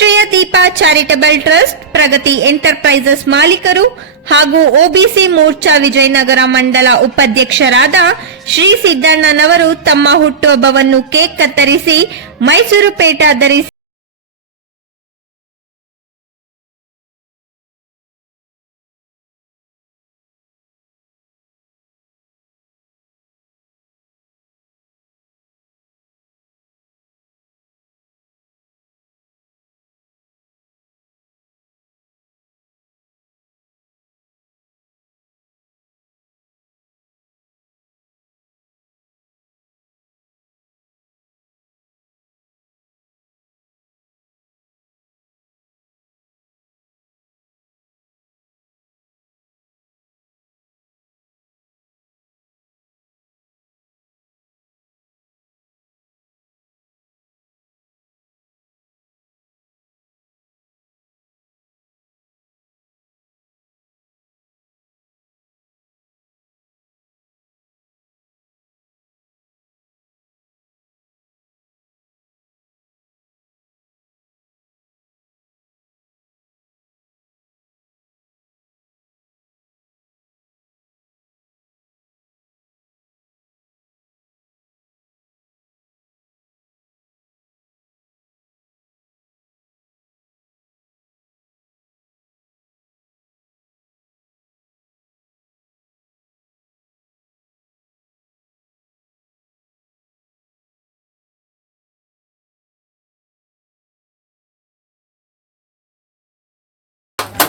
Deepa charitable trust, Pragati enterprises ಮಾಲೀಕರು ಹಾಗೂ OBC Morcha Vijayanagara ಮಂಡಲ ಉಪಾಧ್ಯಕ್ಷರಾದ ಶ್ರೀ ಸಿದ್ದಣ್ಣನವರು ತಮ್ಮ ಹುಟ್ಟುಹಬ್ಬವನ್ನು ಕೇಕ್ ಕತ್ತರಿಸಿ ಮೈಸೂರು ಪೇಟ ಧರಿಸಿ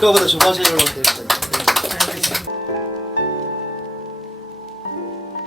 아까보다 조바심으로 됐어요.